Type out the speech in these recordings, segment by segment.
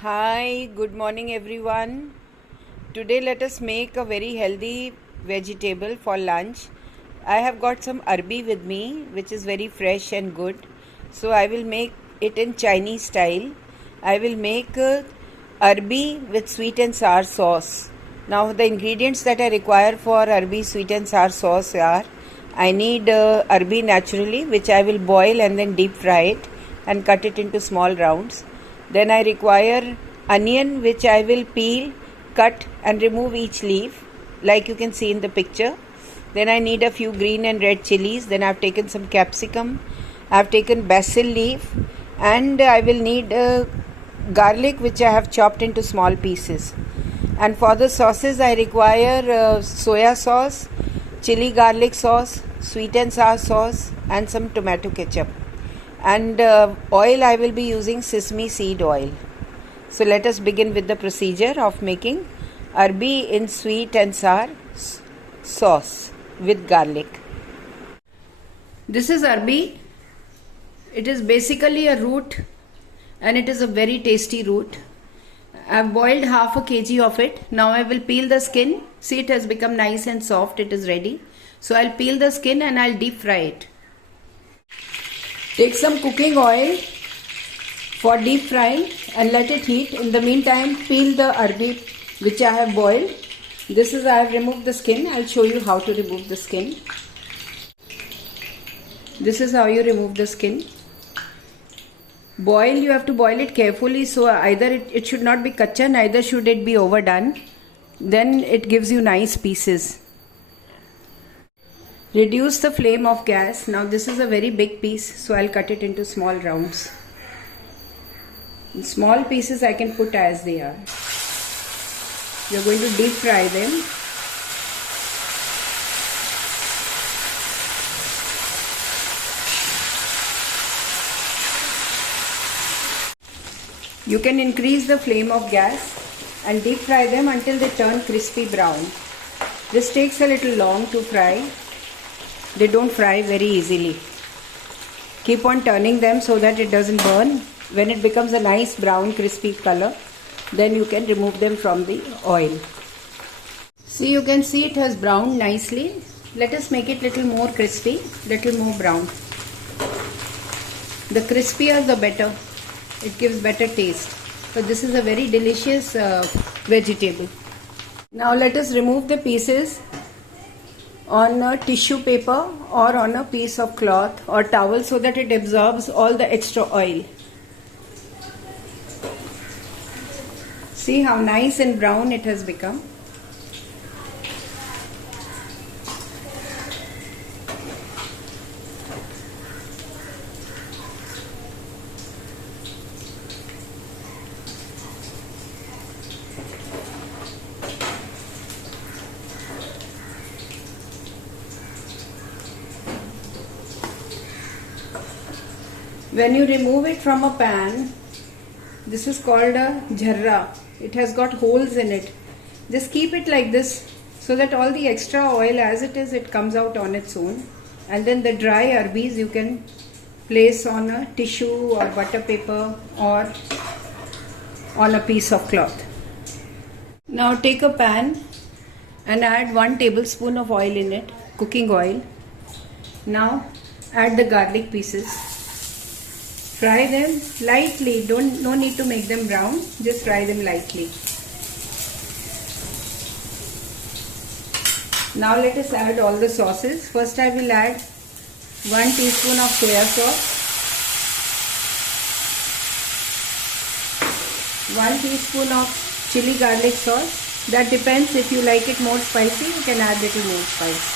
Hi, good morning everyone. Today let us make a very healthy vegetable for lunch. I have got some arbi with me which is very fresh and good. So I will make it in Chinese style. I will make arbi with sweet and sour sauce. Now the ingredients that I require for arbi sweet and sour sauce are I need arbi naturally, which I will boil and then deep fry it and cut it into small rounds. Then I require onion, which I will peel, cut and remove each leaf like you can see in the picture. Then I need a few green and red chilies. Then I have taken some capsicum. I have taken basil leaf, and I will need garlic, which I have chopped into small pieces. And for the sauces I require soya sauce, chili garlic sauce, sweet and sour sauce, and some tomato ketchup. And oil I will be using sesame seed oil. So let us begin with the procedure of making arbi in sweet and sour sauce with garlic. This is arbi. It is basically a root and it is a very tasty root. I have boiled half a kg of it. Now I will peel the skin. See, it has become nice and soft. It is ready. So I'll peel the skin and I'll deep fry it. Take some cooking oil for deep frying and let it heat. In the meantime, peel the arbi which I have boiled. This is, I have removed the skin. I'll show you how to remove the skin. This is how you remove the skin. Boil, you have to boil it carefully, so either it should not be kacha, neither should it be overdone. Then it gives you nice pieces. Reduce the flame of gas. Now this is a very big piece, so I'll cut it into small rounds. In small pieces I can put as they are. We are going to deep fry them. You can increase the flame of gas and deep fry them until they turn crispy brown. This takes a little long to fry. They don't fry very easily. Keep on turning them so that it doesn't burn. When it becomes a nice brown crispy color, then you can remove them from the oil. See, you can see it has browned nicely. Let us make it little more crispy, little more brown. The crispier the better. It gives better taste. But this is a very delicious vegetable. Now let us remove the pieces on a tissue paper or on a piece of cloth or towel so that it absorbs all the extra oil. See how nice and brown it has become. When you remove it from a pan, this is called a jharra. It has got holes in it. Just keep it like this so that all the extra oil as it is, it comes out on its own. And then the dry arbis you can place on a tissue or butter paper or on a piece of cloth. Now take a pan and add 1 tablespoon of oil in it, cooking oil. Now add the garlic pieces. Fry them lightly. No need to make them brown. Just fry them lightly. Now let us add all the sauces. First I will add 1 teaspoon of soya sauce, 1 teaspoon of chili garlic sauce. That depends, if you like it more spicy, you can add little more spice.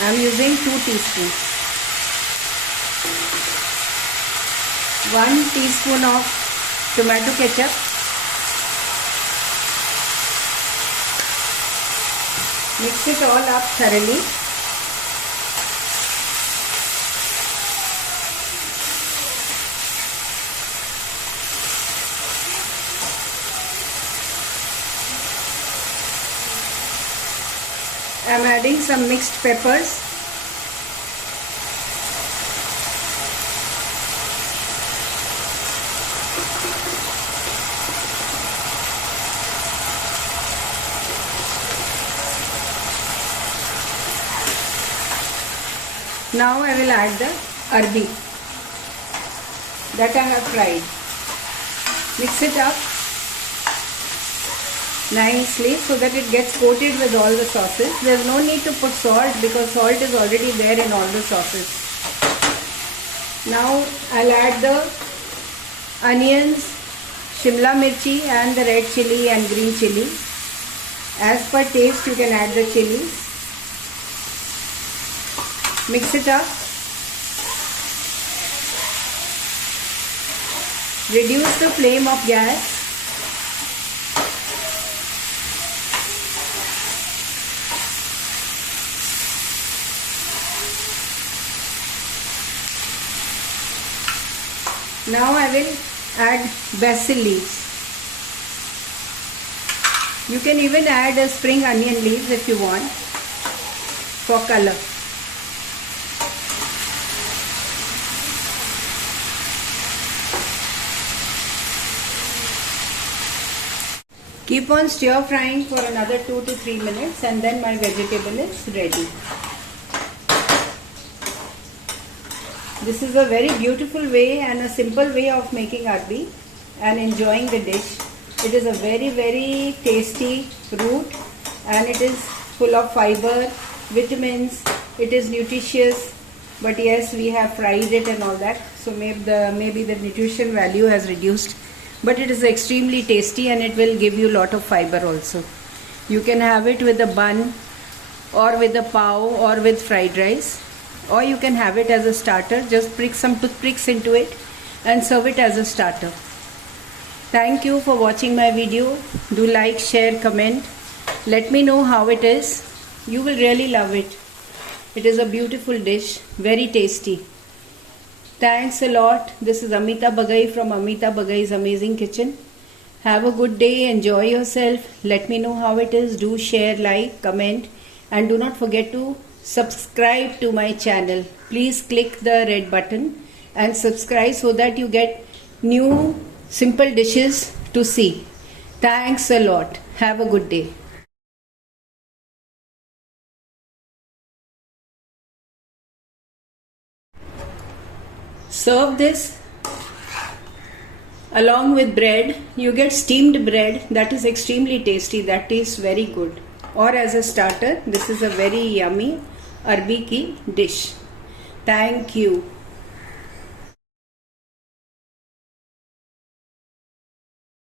I am using 2 teaspoons. 1 teaspoon of tomato ketchup, mix it all up thoroughly. I am adding some mixed peppers. Now I will add the arbi that I have fried. Mix it up nicely so that it gets coated with all the sauces. There is no need to put salt because salt is already there in all the sauces. Now I'll add the onions, shimla mirchi and the red chili and green chili. As per taste you can add the chilies. Mix it up. Reduce the flame of gas. Now I will add basil leaves. You can even add a spring onion leaves if you want for color. Keep on stir frying for another 2 to 3 minutes and then my vegetable is ready. This is a very beautiful way and a simple way of making arbi and enjoying the dish. It is a very tasty root and it is full of fiber, vitamins, it is nutritious, but yes, we have fried it and all that, so maybe the nutrition value has reduced, but it is extremely tasty and it will give you a lot of fiber also. You can have it with a bun or with a pav or with fried rice, or you can have it as a starter. Just prick some toothpicks into it and serve it as a starter. Thank you for watching my video. Do like, share, comment. Let me know how it is. You will really love it. It is a beautiful dish, very tasty. Thanks a lot. This is Amita Bagai from Amita Bagai's Amazing Kitchen. Have a good day. Enjoy yourself. Let me know how it is. Do share, like, comment, and do not forget to subscribe to my channel. Please click the red button and subscribe so that you get new simple dishes to see. Thanks a lot. Have a good day. Serve this along with bread. You get steamed bread that is extremely tasty. That tastes very good. Or as a starter, this is a very yummy arbi ki dish. Thank you.